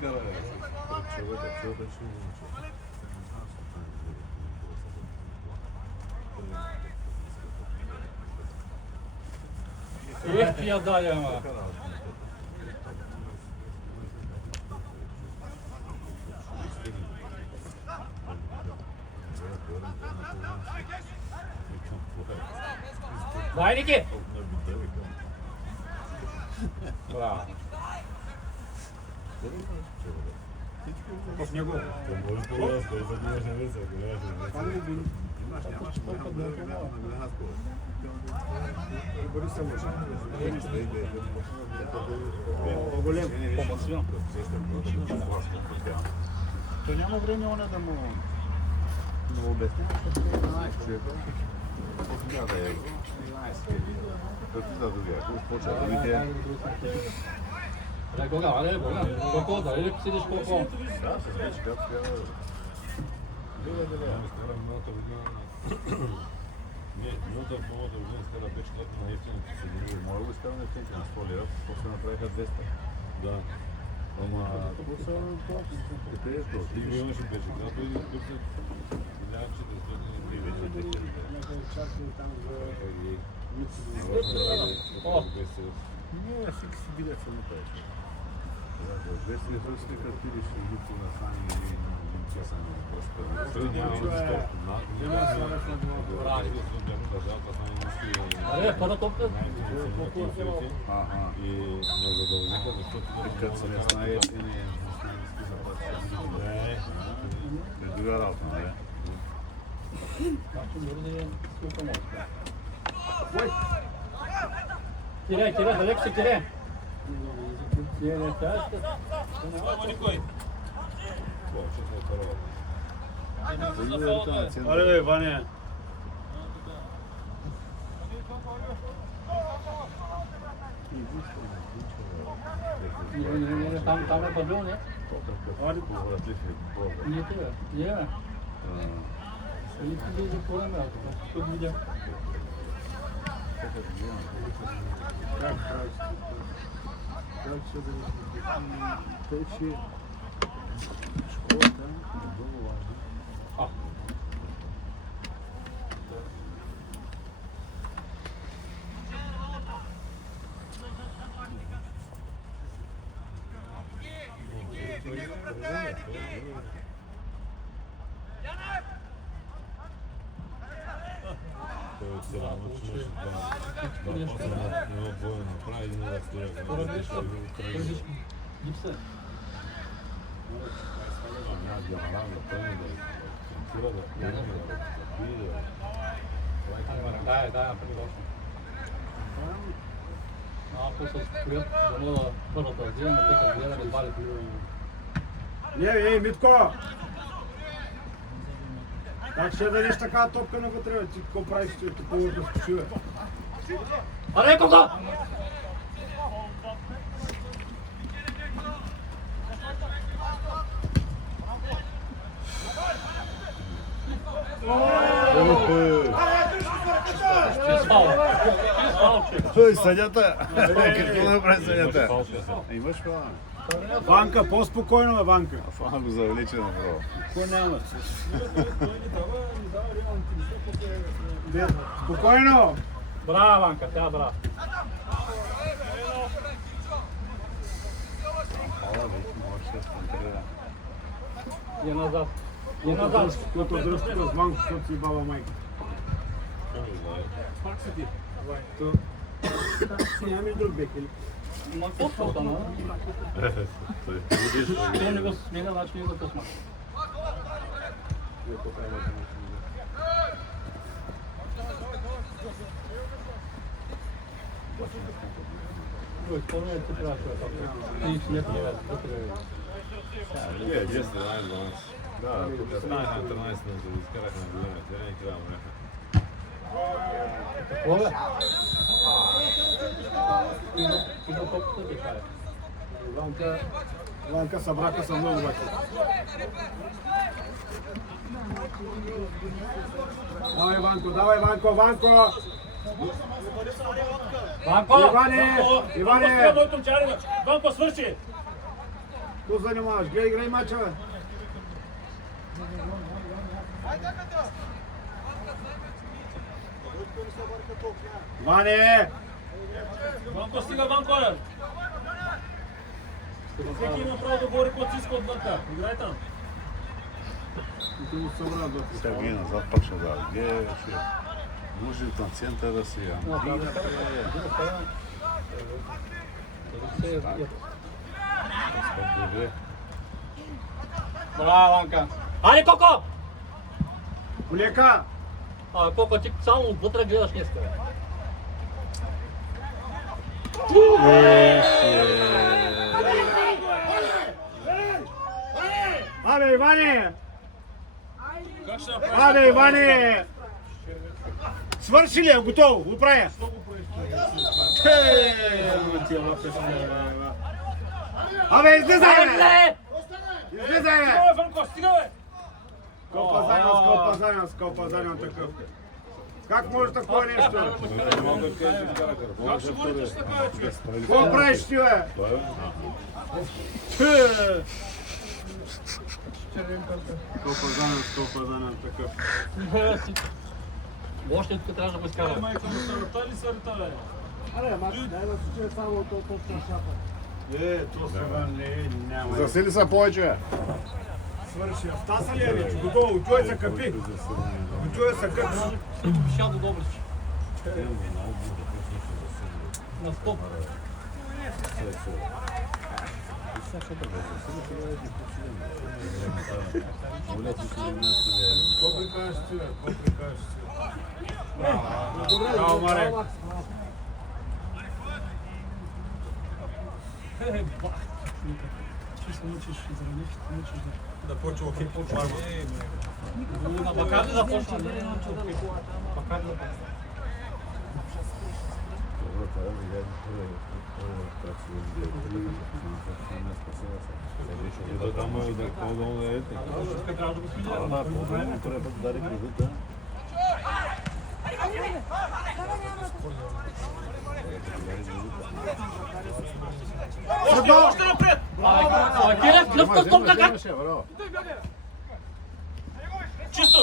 кара. Човека ще Ех, ти я дали, ама. Дай, Ники! Браво. В него. По-голем. По-масивно. То няма време она да му обяснява, защото не знаеш човек. Дай кога, аре, кога? Колко, дали седиш колко? Минута в новата година стара беше лето на ефтините си. Моя го стана ефтините на 100 лева, после направиха 200. Да. Ама... Къде е то? Ти го имаше беше. Когато и тук се... Видявам, че да стоят и вече 10. Не, всеки си билет се направиш. Вести не той си дека отидеш и люки на Фани или на Винчеса на Пръска. Той няма защо. Аре, първа топка. И ме задължиха, защото като се не знае, че не иски заплати. Не друга работа, не? Кире, далеко се кире. Кире, Аре, Ваня. Там е падло, не? Не, това. Не, или ти да запорим, тук видя. Как ще да тече школата, много важно. Гипса. Да, ако се споят, да мога да първата взимам, а те като гледаме бали. Не, Митко! Как ще дадеш такава топка на вътре, ти какво правиш, ти по-лък да скочи, бе? Аре, кога? Той, съдята! Какво направи съдята? Имаш права? Ванка, по-спокойно, Ванка. Фана го завлече на право. Какво няма? Спокойно! Браво, Ванка, тя браво. И назад. И назад. Като дръжка с Ванко, защото си баба майка. Нямаме друг бек, или? Ма какво стана? Той не го сменя, значи не го тъсма. Какво не ти трябваше да ти не трябва Е, 10 лайн баланс. Да, тук станах на 13, но се изкарах на големия терен и трябва мреха. Какво бе? И до топката ти кара. Ванка събрака са много баки. Давай, Ванко, давай, Ванко! Ванко! Иване! Ванко, свърши! Какво се занимаваш? Гледай, играй мача, бе. Ване! Ванко стига, Ванко! Всеки има право да говори каквото си иска отвънка. Играй там. Ти му събра до Сега ги назад пак ще дава. Може на центъра си. Браво, Ванка. Айде, Коко! Полека! Коко, ти само отвътре гледаш днеска. Абе, Иване! Как ще направиш? Абе, Иване! Свърши ли? Готово? Го правя. Абе, излизай, бе! Излизай, бе! Стига, Ванко, стига, бе! Скопа занял такъв. Как може такова нещо? Как ще говорите, че така, човек? Какво правиш ти, бе? Скопа занял такъв. Още тук трябва да го изкарам. Майка му сарота ли сарота, бе? То сега няма. Засили са повече, бе. Свърши. Втаса ли е вече? Готово. Чуй се капи. Чуй се капи. Шал до Добрич. На стоп. Какво прикажеш ти, бе? Какво прикажеш ти? Браво, Марек. Че се мъчиш изравниш, ще мъчиш да... Макар ли да почна? Макар ли да почна? Трябва да го сменя. Още напред! Киря, кръвта стопка как? Чисто!